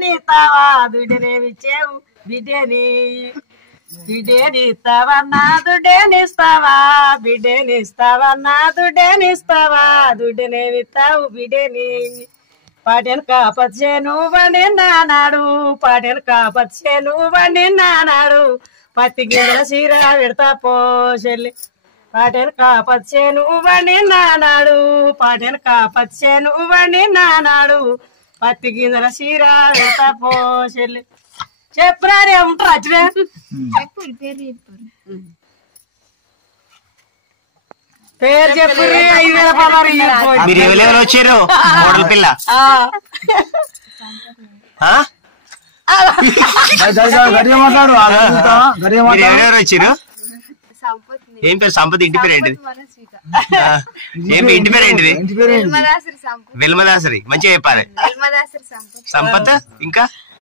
బిడ్డనిస్తావా దుడ్డనేమిచ్చేవు బిడ్డనిస్తావన్నా దుడ్డనిస్తావా బిడ్డనిస్తావన్నా దుడ్డనిస్తావా దుడ్డనేమిస్తావు బిడ్డని పాటెను కాపచ్చేను వండినాడు పాటెను కాపచ్చేను వండినాడు పత్తి గింజల చీర పెడతా పోషెల్లి పాటెను కాపచ్చేను వండినాడు పాటెను కాపచ్చేను వండినాడు పత్తి గింజల చీర పెడతా పోషెల్లి చెప్పురారే ఉంటారు అచ్చే పేరు చెప్పు 5,000 పదాలు మీరు ఎవరెవరు వచ్చారు మోడల్ పిల్ల మాట్లాడు మీరు ఎవరెవరు వచ్చారు ఏం పేరు సంపత్ ఇంటి పేరు ఏంటిది ఏం ఇంటి పేరు ఏంటిది వెల్మదాసరి మంచిగా చెప్పాలి సంపత్ ఇంకా